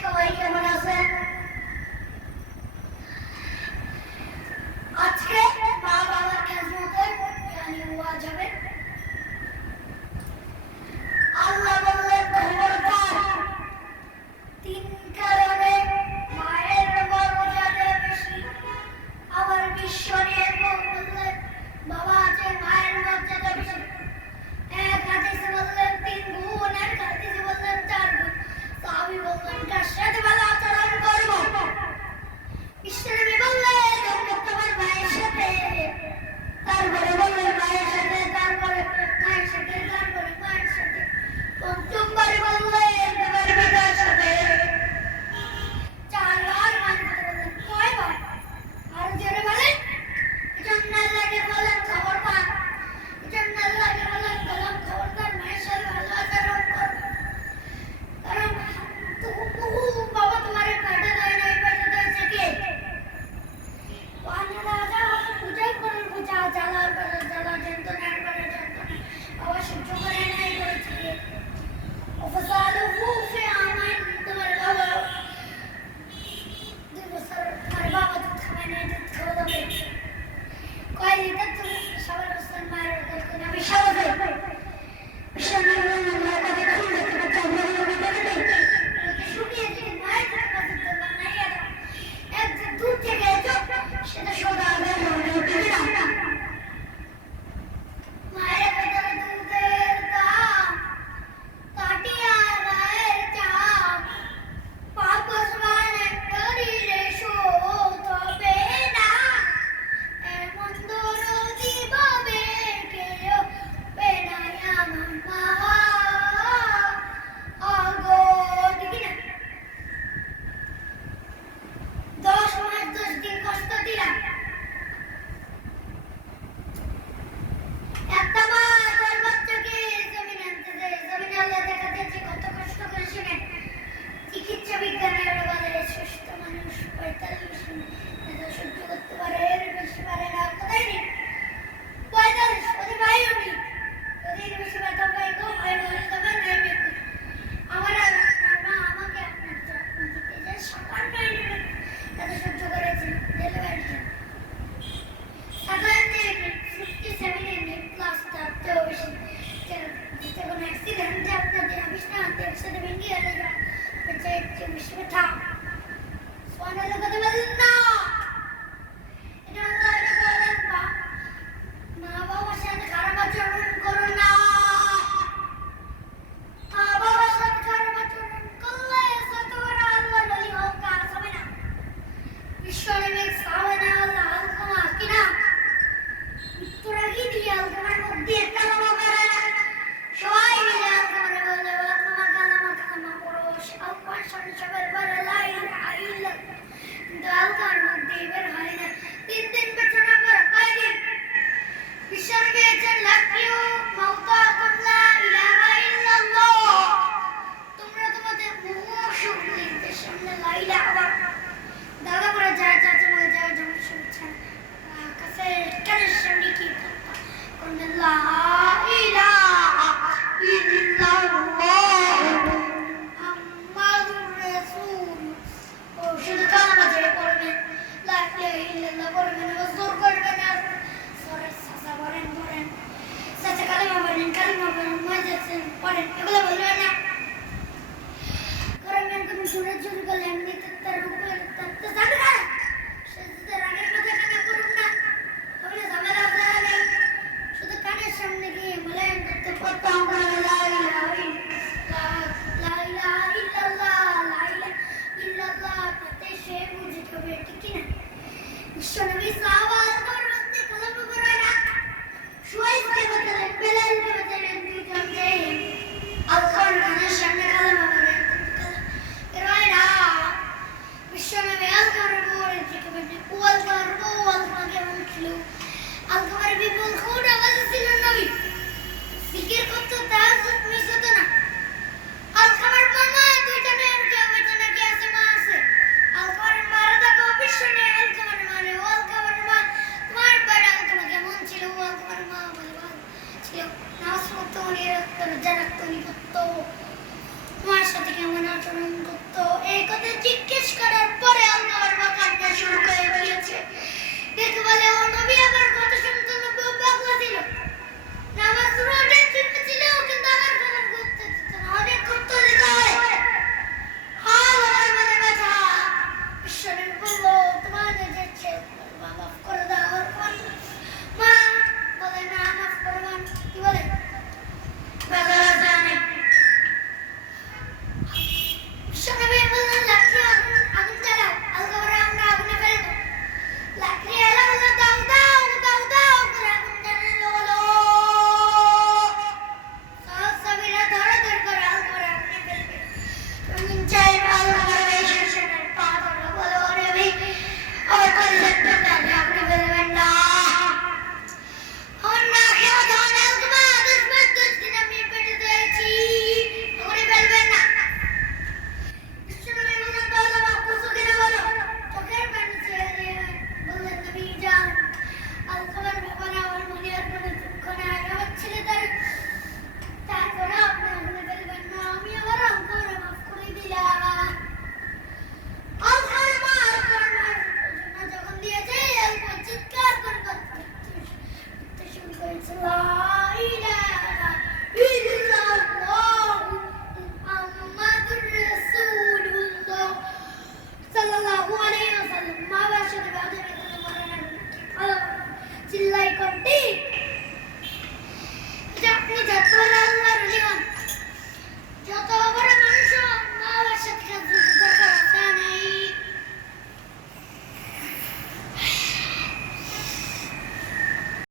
সবাই কেমন আছেন? আজকে মা বাবার খেজমতের জানি হওয়া যাবে। আল্লাহ বললেন খবরদার, তিন কারণে মায়ের মর্যাদা বেশি। আবার বিশ্ব নিয়ে বললেন বাবা আছে মায়ের মর্যাদা বেশি। এক হাদিসে বললেন 3 গুণ, এক হাদিসে বললেন 4 গুণ। সাহাবী বললেন কার সাথে ভালো আচরণ করব? বিশ্বনবী বললেন তোমার ভাইয়ের সাথে, তারপরে বললেন ভাইয়ের সাথে, তারপরে মায়ের সাথে, তারপরে মায়ের সাথে, পঞ্চমবারে বললেন তোমার পিতার সাথে, 4 বার মায়ের সাথে বললেন। কয়বার? আর জোরে বলেন। এজন্য আল্লাহকে বলেন খবরদার, এজন্য আল্লাহকে বলেন খবরদার মায়ের সাথে ভালো আচরণ করো। কারণ বাবা তোমার পেটে দেয় নাই, পেটে দিয়েছে কে? রাজা পূজা করেন, পূজা জ্বালার পরে জ্বালা, যন্ত্রণার পরে যন্ত্রণা, বাবা সহ্য করে নাই করেছে কে? তোমার বাবা 2 বছর তোমার বাবা দুধ খাবে না, দুধ খাওয়া যাবে কয় লিটার? তুমি সবার বছর মায়ের দেখুন আমি সবাই শুকিয়ে দিয়ে মায়ের কাছে বানাইয়া দাও, এক দুধ থেকে সেটা সোজা মায়ের ভেতরে দুধের দাম কাটিয়া গায়ের চাপ, পাপসমান শরীরে শোধ হবে না, এমন দরদি ভাবে কেউ বেনাই আমার মা। আগো দেখি না 10 মাস 10 দিন কষ্ট দিলাম। একটা মা তার বাচ্চাকে জমিন আনতে যায়, জমিনে আল্লাহ দেখাতে যে কত কষ্ট করে শুনেন। চিকিৎসা বিজ্ঞানের বলে সুস্থ মানুষ 45 মিনিট এত সহ্য করতে পারে, এর বেশি পারে না। কোথায় নেই 45, ওদের ভাই উনি যদি এর বেশি ব্যথা পাই গো ভাই বলে তবে নাই বেকুল। আমার মা আমাকে আপনার যত্ন দিতে যায় 57 মিনিট এত সহ্য করেছেন ডেলিভারির জন্য। 57 মিনিট প্লাস তারতেও বেশি যেতে কোনো অ্যাক্সিডেন্টে আপনাদের আবিষ্কার আনতে একসাথে ভেঙে গেলে বেঁচে একটু বেশি ব্যথা। সোনালের কথা বললেন না, এটা আল্লাহ বলেন মা বাবার সাথে খারাপ আচরণ করো না। মা বাবার সাথে খারাপ আচরণ করলে তোমার আল্লাহ বলি হোক কাজ হবে না। বিশ্বনবী সাহাবায়ে আল্লাহ আলকামা কিনা মৃত্যুর আগে দিয়ে আলকামার মুখ দিয়ে কালামা করে সবাই মিলে আলকামারে বলে কালামা পড়ো। আলকামার সামনে সবাই বলে লা ইলাহা ইল্লাল্লাহ, কিন্তু আলকামার মুখ দিয়ে বের হয় না। 3 দিন পেছনে পড়া কয়দিন? বিশ্বনবী বলেছেন লাকিউ মাউতাকুম লা ইলাহা ইল্লাল্লাহ, তোমরা তোমাদের মুখের সামনে লা ইলাহা দাদা করে যায়, চাচা মনে যায় জমি শুনছেন কাছে কানের সামনে কি কোন লা ইলাহা ইল্লাল্লাহ মুহাম্মাদুর রাসূল। ও শুধু কালামা ধরে পড়বেন, লা ইলাহা ইল্লাল্লাহ পড়বেন, জোর করবেন না। সরে সাসা পড়েন সাসা কালামা পড়েন মুয়াজ্জিন পড়েন, এগুলো বলবেন না। কারণ কোন সুরে জোর করলে এমনি তার উপরে তার জানে না সেটার আগের কথা কানে করুন না, তাহলে ঝামেলা আপনারা নেই। শুধু কানের সামনে গিয়ে মোলায়েম করতে পড়তাম লা ইলাহা ইল্লাল্লাহ তাতে সে বুঝে তবে ঠিক না। বিশ্বনবী সাহাবা করতে কালামা পড়ায় না, সুয়াইদকে বললেন বেলালকে বললেন দুইজনকে আলকার কানের সামনে কালামা পড়ায় এরাই না। বিশ্বনবী আলকার পড়ে থেকে বললেন আলকার কেমন ছিল? আলকার বিপুল খুব আওয়াজ ছিল নবী, জিকির করতে তাহাজ্জুদ মিস হতো না। আলকার মামা দুইটা নাম কে হইতো নাকি আছে মা আছে। আলকার মারা দেখো বিশ্বনে আলকার মানে আলকার মা তোমার বড় আলকার কেমন ছিল? আলকার মা বলে ছিল নামাজ পড়তো, উনি রাখতো, রোজা রাখতো, উনি করতো। তোমার সাথে কেমন আচরণ করতো এই কথা জিজ্ঞেস করার পরে আমার মা কান্না শুরু করে দিয়েছে। দেখে বলে ও নবী, আমার কথা শুনতে নবী পাগলা ছিল, নামাজ রোজা ঠিক